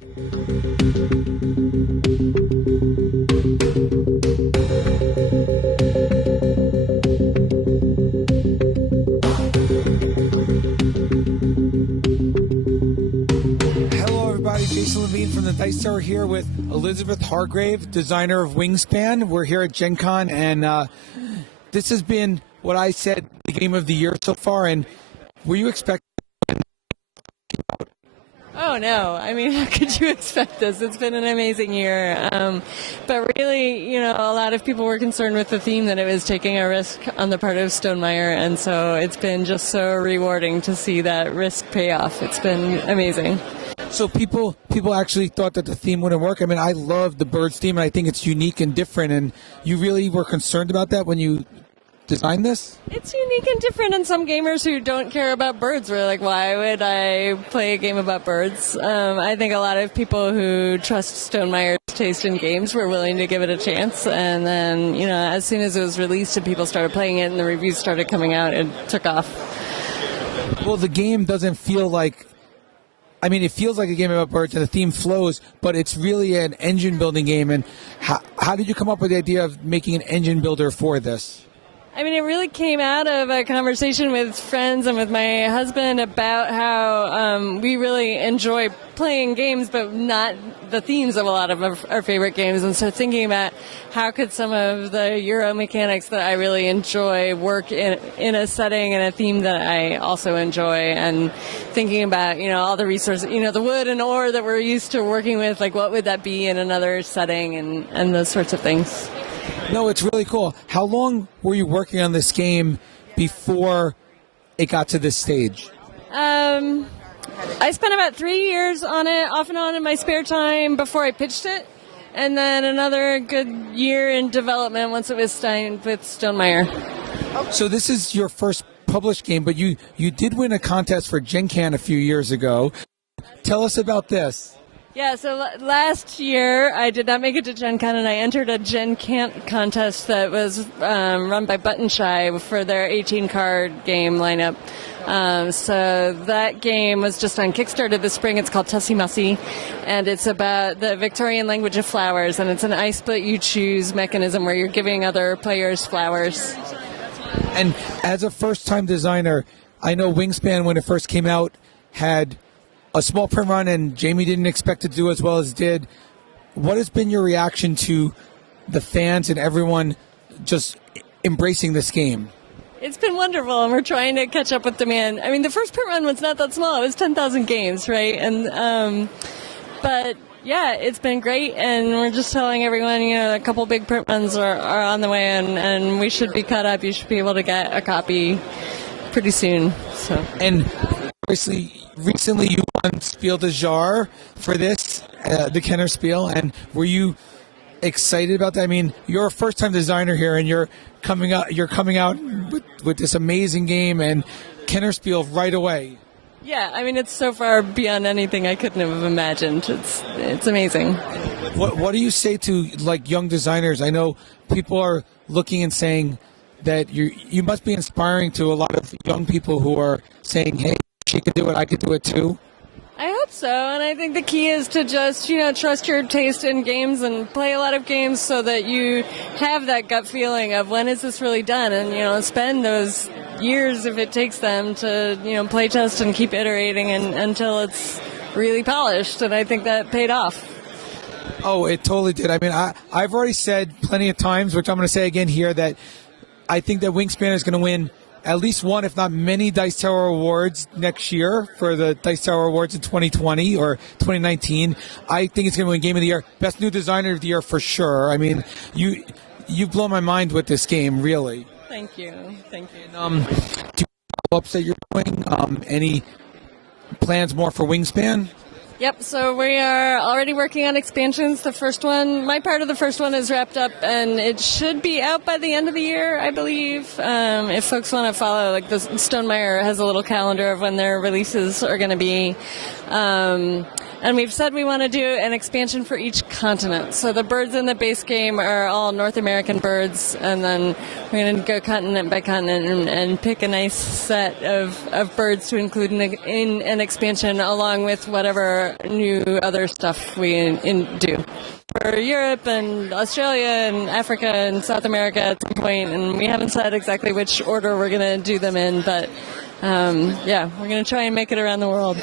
Jason Levine from the Dice Tower here with Elizabeth Hargrave, designer of Wingspan. We're here at Gen Con, and this has been what I said the game of the year so far. And were you expecting? Oh, no. I mean, how could you expect this? It's been an amazing year. But really, a lot of people were concerned with the theme that it was taking a risk on the part of Stonemaier. And so it's been just so rewarding to see that risk pay off. It's been amazing. So people actually thought that the theme wouldn't work. I mean, I love the birds theme, and I think it's unique and different. And you really were concerned about that when you designed this? It's unique and different, and some gamers who don't care about birds were like, why would I play a game about birds? I think a lot of people who trust Stonemaier's taste in games were willing to give it a chance. And then, as soon as it was released and people started playing it and the reviews started coming out, it took off. Well, the game doesn't feel like... I mean, it feels like a game about birds and the theme flows, but it's really an engine building game. And how did you come up with the idea of making an engine builder for this? I mean, it really came out of a conversation with friends and with my husband about how we really enjoy playing games, but not the themes of a lot of our favorite games. And so thinking about how could some of the Euro mechanics that I really enjoy work in a setting and a theme that I also enjoy, and thinking about, all the resources, the wood and ore that we're used to working with, like what would that be in another setting and those sorts of things. No, it's really cool. How long were you working on this game before it got to this stage? I spent about 3 years on it, off and on in my spare time before I pitched it, and then another good year in development once it was signed with Stonemaier. So this is your first published game, but you did win a contest for Gen Con a few years ago. Tell us about this. Yeah, so last year I did not make it to Gen Con, and I entered a Gen Con contest that was run by Button Shy for their 18-card game lineup. So that game was just on Kickstarter this spring. It's called Tussie Mussie, and it's about the Victorian language of flowers, and it's an I split you choose mechanism where you're giving other players flowers. And as a first-time designer, I know Wingspan, when it first came out, had a small print run, and Jamie didn't expect it to do as well as it did. What has been your reaction to the fans and everyone just embracing this game? It's been wonderful, and we're trying to catch up with demand. I mean, the first print run was not that small. It was 10,000 games, right? And but yeah, it's been great, and we're just telling everyone, a couple big print runs are on the way, and we should be caught up. You should be able to get a copy pretty soon. So. And recently you won Spiel des Jahres for this, the Kenner Spiel, and were you excited about that? I mean, you're a first-time designer here, and you're coming out with this amazing game and Kenner Spiel right away. Yeah, I mean, it's so far beyond anything I couldn't have imagined. It's amazing. What do you say to young designers? I know people are looking and saying that you must be inspiring to a lot of young people who are saying, hey, she could do it, I could do it too. I hope so, and I think the key is to just, trust your taste in games and play a lot of games so that you have that gut feeling of when is this really done, and, spend those years if it takes them to, play test and keep iterating until it's really polished, and I think that paid off. Oh, it totally did. I mean, I've already said plenty of times, which I'm going to say again here, that I think that Wingspan is going to win at least one, if not many, Dice Tower Awards next year for the Dice Tower Awards in 2020 or 2019. I think it's going to win Game of the Year, Best New Designer of the Year for sure. I mean, you've blown my mind with this game, really. Thank you. And, do you have follow-ups that you're doing? Any plans more for Wingspan? Yep, so we are already working on expansions. The first one, my part of the first one is wrapped up, and it should be out by the end of the year, I believe. If folks want to follow, the Stonemaier has a little calendar of when their releases are going to be. And we've said we want to do an expansion for each continent. So the birds in the base game are all North American birds, and then we're going to go continent by continent and pick a nice set of birds to include in an expansion, along with whatever new other stuff we do. For Europe and Australia and Africa and South America at some point, and we haven't said exactly which order we're going to do them in, but we're going to try and make it around the world.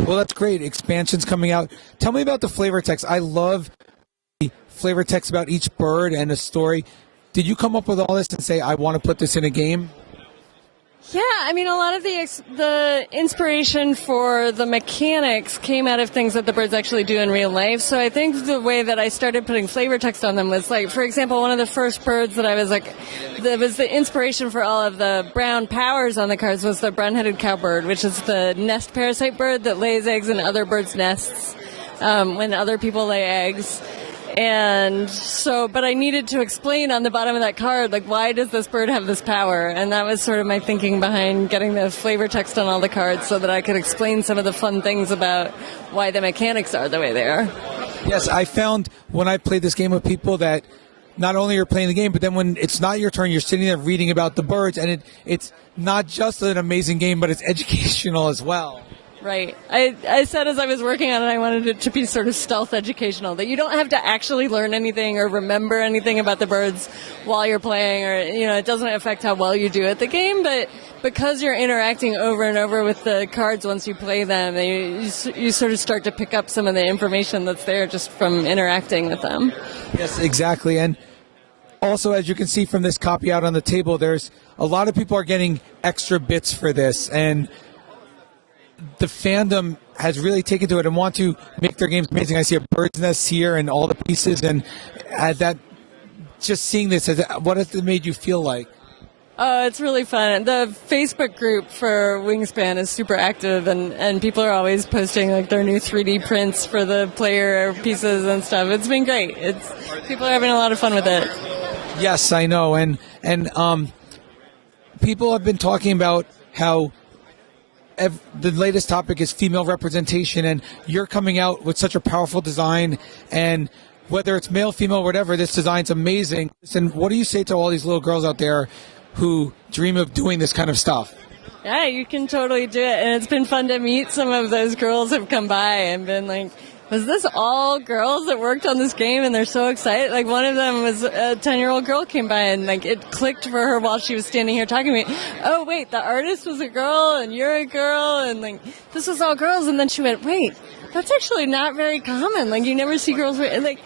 Well, that's great. Expansions coming out. Tell me about the flavor text. I love the flavor text about each bird and a story. Did you come up with all this and say, I want to put this in a game? Yeah, I mean, a lot of the inspiration for the mechanics came out of things that the birds actually do in real life. So I think the way that I started putting flavor text on them was like, for example, one of the first birds that I was like, that was the inspiration for all of the brown powers on the cards was the brown-headed cowbird, which is the nest parasite bird that lays eggs in other birds' nests when other people lay eggs. And so, but I needed to explain on the bottom of that card, like, why does this bird have this power? And that was sort of my thinking behind getting the flavor text on all the cards so that I could explain some of the fun things about why the mechanics are the way they are. Yes, I found when I played this game with people that not only you're playing the game, but then when it's not your turn, you're sitting there reading about the birds, and it's not just an amazing game, but it's educational as well. Right. I said as I was working on it, I wanted it to be sort of stealth educational, that you don't have to actually learn anything or remember anything about the birds while you're playing, or, it doesn't affect how well you do at the game, but because you're interacting over and over with the cards once you play them, you sort of start to pick up some of the information that's there just from interacting with them. Yes, exactly. And also, as you can see from this copy out on the table, there's a lot of people are getting extra bits for this, and the fandom has really taken to it and want to make their games amazing. I see a bird's nest here and all the pieces, and that just seeing this, what has it made you feel like? It's really fun. The Facebook group for Wingspan is super active, and people are always posting like their new 3D prints for the player pieces and stuff. It's been great. People are having a lot of fun with it. Yes, I know, and people have been talking about how the latest topic is female representation, and you're coming out with such a powerful design, and whether it's male, female, whatever, this design's amazing. And what do you say to all these little girls out there who dream of doing this kind of stuff? Yeah, you can totally do it, and it's been fun to meet some of those girls who've come by and been like, was this all girls that worked on this game? And they're so excited. Like, one of them was a 10-year-old girl came by, and like it clicked for her while she was standing here talking to me. Oh, wait, the artist was a girl and you're a girl, and like this was all girls. And then she went, wait, that's actually not very common. Like, you never see girls like.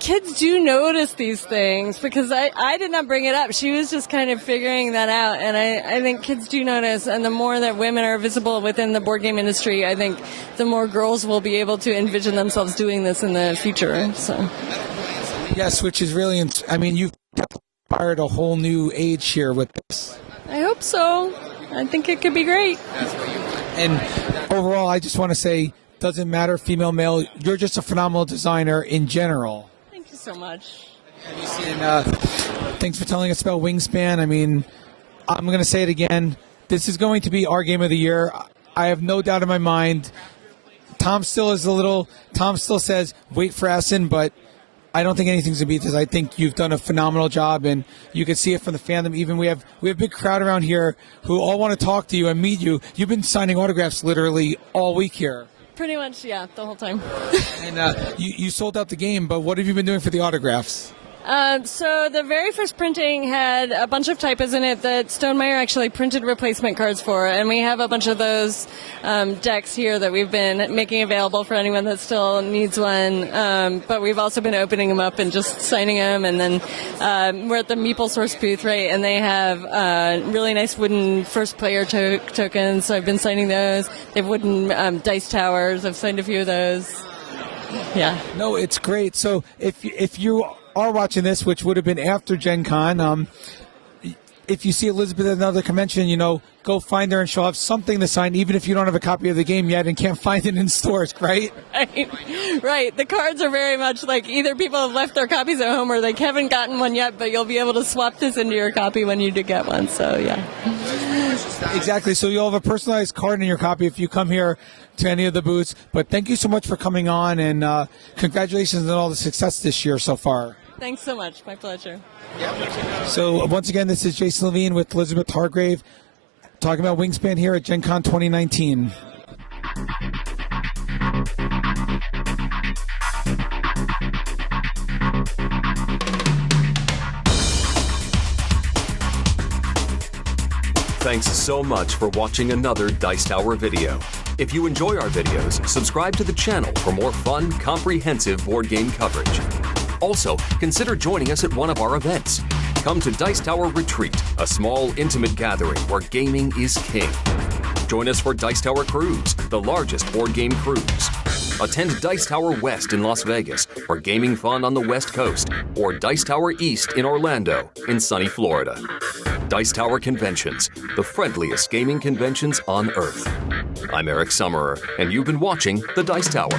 Kids do notice these things, because I did not bring it up. She was just kind of figuring that out, and I think kids do notice, and the more that women are visible within the board game industry, I think the more girls will be able to envision themselves doing this in the future. So, yes, which is really, you've inspired a whole new age here with this. I hope so. I think it could be great. And overall, I just want to say, doesn't matter, female, male, you're just a phenomenal designer in general. Thank you so much. And thanks for telling us about Wingspan. I'm going to say it again. This is going to be our game of the year. I have no doubt in my mind. Tom still says, wait for Essen, but I don't think anything's going to beat this. I think you've done a phenomenal job, and you can see it from the fandom. Even we have a big crowd around here who all want to talk to you and meet you. You've been signing autographs literally all week here. Pretty much, yeah, the whole time. And you sold out the game, but what have you been doing for the autographs? So the very first printing had a bunch of typos in it that Stonemeyer actually printed replacement cards for, and we have a bunch of those decks here that we've been making available for anyone that still needs one. But we've also been opening them up and just signing them, and then we're at the Meeple Source booth, right, and they have really nice wooden first player tokens, so I've been signing those. They have wooden dice towers. I've signed a few of those. Yeah. No, it's great. So if you are watching this, which would have been after Gen Con, if you see Elizabeth at another convention, go find her and she'll have something to sign, even if you don't have a copy of the game yet and can't find it in stores, right? Right. The cards are very much like either people have left their copies at home or they haven't gotten one yet, but you'll be able to swap this into your copy when you do get one. So, yeah. Exactly. So you'll have a personalized card in your copy if you come here to any of the booths. But thank you so much for coming on, and congratulations on all the success this year so far. Thanks so much. My pleasure. So once again, this is Jason Levine with Elizabeth Hargrave talking about Wingspan here at Gen Con 2019. Thanks so much for watching another Dice Tower video. If you enjoy our videos, subscribe to the channel for more fun, comprehensive board game coverage. Also, consider joining us at one of our events. Come to Dice Tower Retreat, a small, intimate gathering where gaming is king. Join us for Dice Tower Cruise, the largest board game cruise. Attend Dice Tower West in Las Vegas for gaming fun on the West Coast, or Dice Tower East in Orlando, in sunny Florida. Dice Tower Conventions, the friendliest gaming conventions on Earth. I'm Eric Summerer, and you've been watching The Dice Tower.